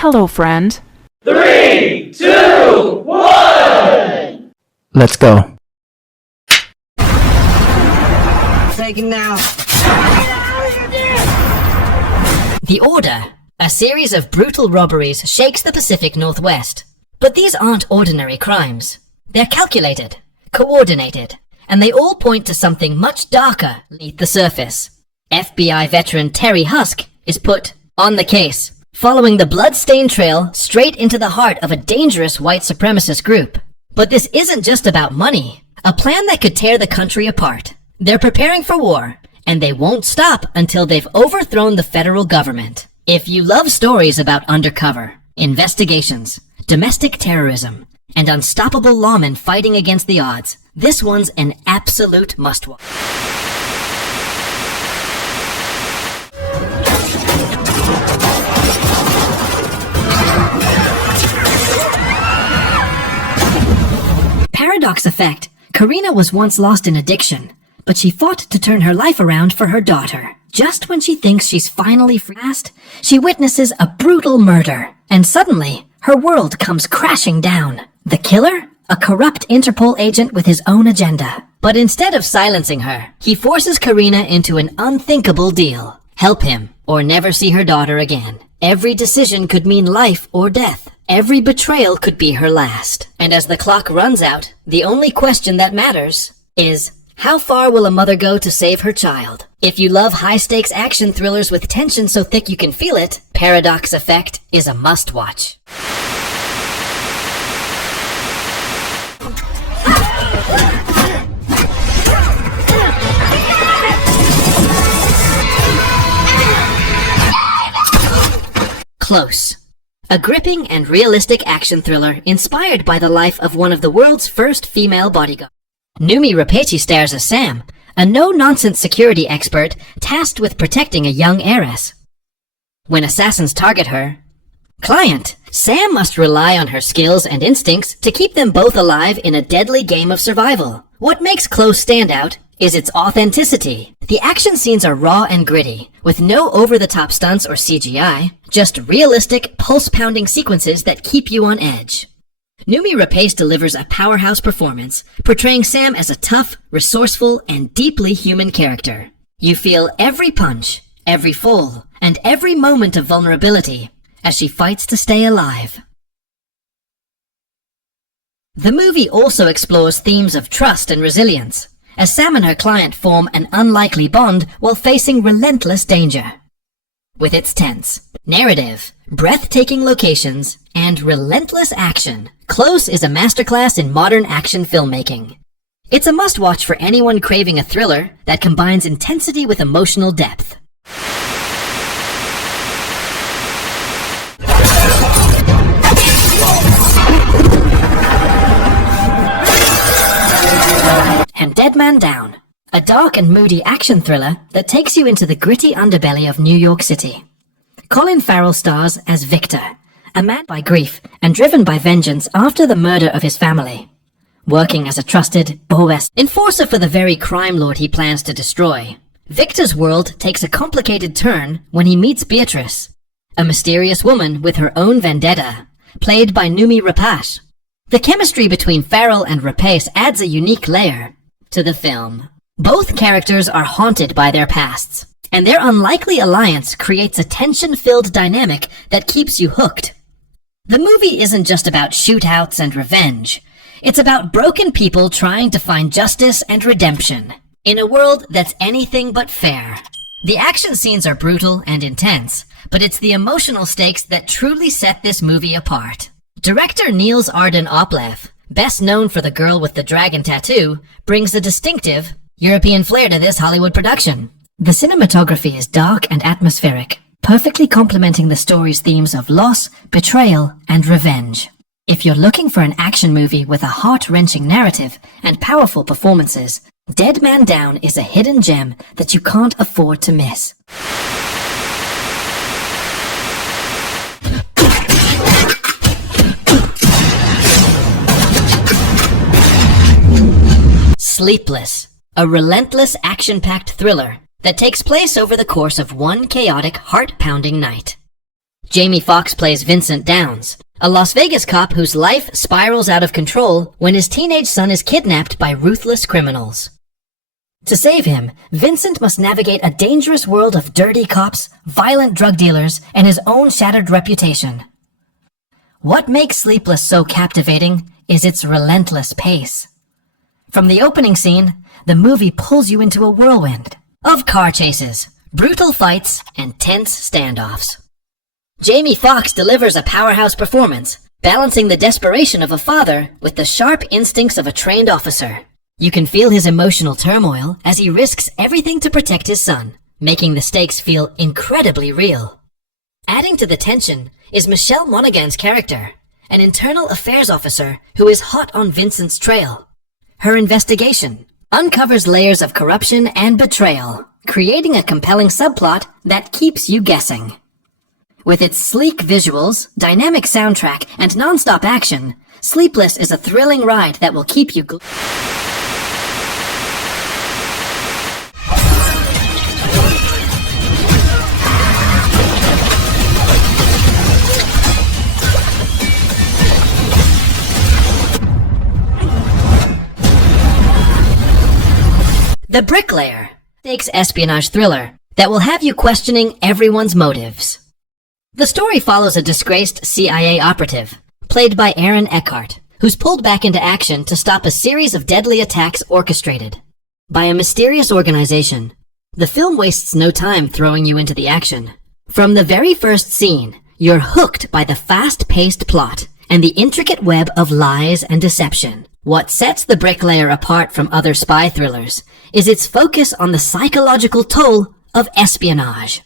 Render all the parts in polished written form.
Hello, friend. 3, 2, 1! Let's go. Taken now. The Order, a series of brutal robberies, shakes the Pacific Northwest. But these aren't ordinary crimes. They're calculated, coordinated, and they all point to something much darker beneath the surface. FBI veteran Terry Husk is put on the case, following the blood-stained trail straight into the heart of a dangerous white supremacist group. But this isn't just about money, a plan that could tear the country apart. They're preparing for war, and they won't stop until they've overthrown the federal government. If you love stories about undercover, investigations, domestic terrorism, and unstoppable lawmen fighting against the odds, this one's an absolute must-watch. Paradox effect. Karina was once lost in addiction, but she fought to turn her life around for her daughter. Just when she thinks she's finally free, she witnesses a brutal murder, and suddenly, her world comes crashing down. The killer? A corrupt Interpol agent with his own agenda. But instead of silencing her, he forces Karina into an unthinkable deal. Help him, or never see her daughter again. Every decision could mean life or death. Every betrayal could be her last. And as the clock runs out, the only question that matters is, how far will a mother go to save her child? If you love high-stakes action thrillers with tension so thick you can feel it, Paradox Effect is a must-watch. Close. A gripping and realistic action thriller inspired by the life of one of the world's first female bodyguards. Noomi Rapace stars as Sam, a no-nonsense security expert tasked with protecting a young heiress. When assassins target her client, Sam must rely on her skills and instincts to keep them both alive in a deadly game of survival. What makes Close stand out is its authenticity. The action scenes are raw and gritty, with no over-the-top stunts or CGI, just realistic, pulse-pounding sequences that keep you on edge. Noomi Rapace delivers a powerhouse performance, portraying Sam as a tough, resourceful, and deeply human character. You feel every punch, every fall, and every moment of vulnerability as she fights to stay alive. The movie also explores themes of trust and resilience, as Sam and her client form an unlikely bond while facing relentless danger. With its tense narrative, breathtaking locations, and relentless action, Close is a masterclass in modern action filmmaking. It's a must-watch for anyone craving a thriller that combines intensity with emotional depth. And Dead Man Down, a dark and moody action thriller that takes you into the gritty underbelly of New York City. Colin Farrell stars as Victor, a man by grief and driven by vengeance after the murder of his family. Working as a trusted Bohemian enforcer for the very crime lord he plans to destroy, Victor's world takes a complicated turn when he meets Beatrice, a mysterious woman with her own vendetta, played by Noomi Rapace. The chemistry between Farrell and Rapace adds a unique layer to the film. Both characters are haunted by their pasts, and their unlikely alliance creates a tension-filled dynamic that keeps you hooked. The movie isn't just about shootouts and revenge. It's about broken people trying to find justice and redemption in a world that's anything but fair. The action scenes are brutal and intense, but it's the emotional stakes that truly set this movie apart. Director Niels Arden Oplev, best known for The Girl with the Dragon Tattoo, brings a distinctive European flair to this Hollywood production. The cinematography is dark and atmospheric, perfectly complementing the story's themes of loss, betrayal, and revenge. If you're looking for an action movie with a heart-wrenching narrative and powerful performances, Dead Man Down is a hidden gem that you can't afford to miss. Sleepless, a relentless action-packed thriller that takes place over the course of one chaotic, heart-pounding night. Jamie Foxx plays Vincent Downs, a Las Vegas cop whose life spirals out of control when his teenage son is kidnapped by ruthless criminals. To save him, Vincent must navigate a dangerous world of dirty cops, violent drug dealers, and his own shattered reputation. What makes Sleepless so captivating is its relentless pace. From the opening scene, the movie pulls you into a whirlwind of car chases, brutal fights, and tense standoffs. Jamie Foxx delivers a powerhouse performance, balancing the desperation of a father with the sharp instincts of a trained officer. You can feel his emotional turmoil as he risks everything to protect his son, making the stakes feel incredibly real. Adding to the tension is Michelle Monaghan's character, an internal affairs officer who is hot on Vincent's trail. Her investigation uncovers layers of corruption and betrayal, creating a compelling subplot that keeps you guessing. With its sleek visuals, dynamic soundtrack, and non-stop action, Sleepless is a thrilling ride that will keep you The Bricklayer, stakes espionage thriller that will have you questioning everyone's motives. The story follows a disgraced CIA operative, played by Aaron Eckhart, who's pulled back into action to stop a series of deadly attacks orchestrated by a mysterious organization. The film wastes no time throwing you into the action. From the very first scene, you're hooked by the fast-paced plot and the intricate web of lies and deception. What sets The Bricklayer apart from other spy thrillers is its focus on the psychological toll of espionage.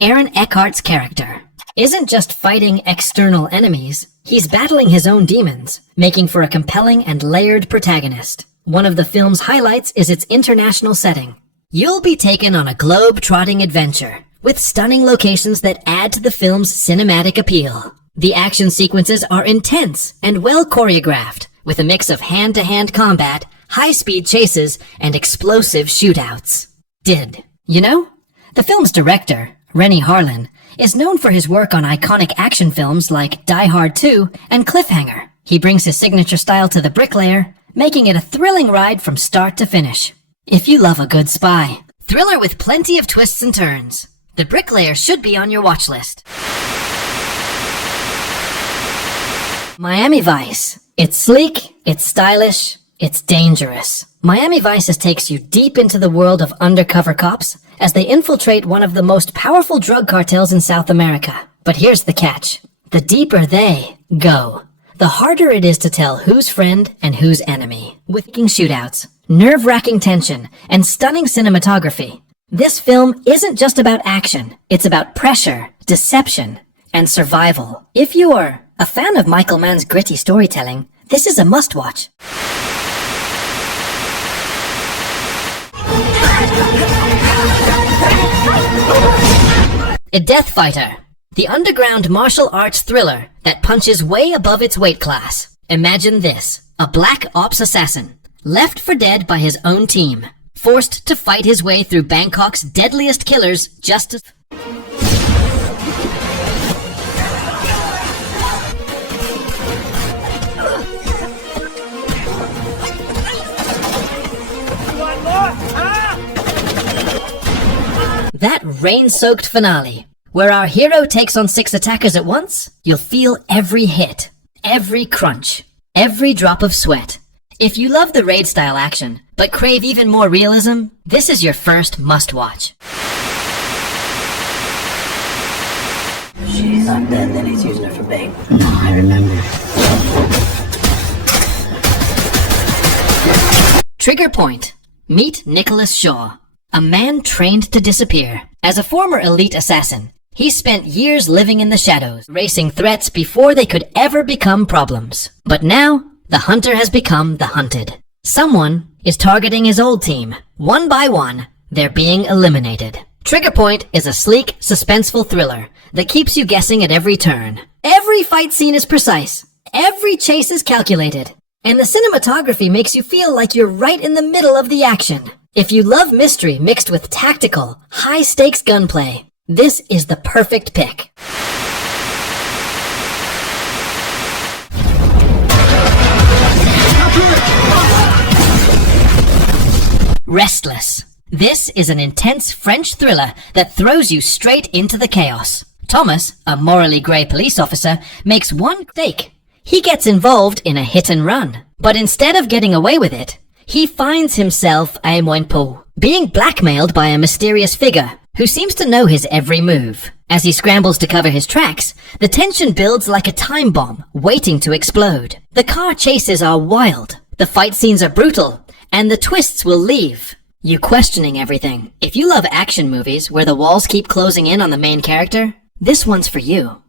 Aaron Eckhart's character isn't just fighting external enemies, he's battling his own demons, making for a compelling and layered protagonist. One of the film's highlights is its international setting. You'll be taken on a globe-trotting adventure, with stunning locations that add to the film's cinematic appeal. The action sequences are intense and well choreographed, with a mix of hand-to-hand combat, high-speed chases, and explosive shootouts. You know? The film's director, Rennie Harlin, is known for his work on iconic action films like Die Hard 2 and Cliffhanger. He brings his signature style to The Bricklayer, making it a thrilling ride from start to finish. If you love a good spy thriller with plenty of twists and turns, The Bricklayer should be on your watch list. Miami Vice. It's sleek, it's stylish, it's dangerous. Miami Vice takes you deep into the world of undercover cops as they infiltrate one of the most powerful drug cartels in South America. But here's the catch. The deeper they go, the harder it is to tell who's friend and who's enemy. With shootouts, nerve-wracking tension, and stunning cinematography, this film isn't just about action. It's about pressure, deception, and survival. If you're a fan of Michael Mann's gritty storytelling, this is a must-watch. A Death Fighter, the underground martial arts thriller that punches way above its weight class. Imagine this, a black ops assassin, left for dead by his own team, forced to fight his way through Bangkok's deadliest killers just as... That rain-soaked finale, where our hero takes on 6 attackers at once, you'll feel every hit, every crunch, every drop of sweat. If you love the raid-style action, but crave even more realism, this is your first must-watch. She's not dead, then he's using her for bait. No, I remember. Trigger Point. Meet Nicholas Shaw, a man trained to disappear. As a former elite assassin, he spent years living in the shadows, racing threats before they could ever become problems. But now, the hunter has become the hunted. Someone is targeting his old team. One by one, they're being eliminated. Trigger Point is a sleek, suspenseful thriller that keeps you guessing at every turn. Every fight scene is precise. Every chase is calculated. And the cinematography makes you feel like you're right in the middle of the action. If you love mystery mixed with tactical, high-stakes gunplay, this is the perfect pick. Restless. This is an intense French thriller that throws you straight into the chaos. Thomas, a morally grey police officer, makes one mistake. He gets involved in a hit and run. But instead of getting away with it, he finds himself à moinpo, being blackmailed by a mysterious figure who seems to know his every move. As he scrambles to cover his tracks, the tension builds like a time bomb, waiting to explode. The car chases are wild, the fight scenes are brutal, and the twists will leave you questioning everything. If you love action movies where the walls keep closing in on the main character, this one's for you.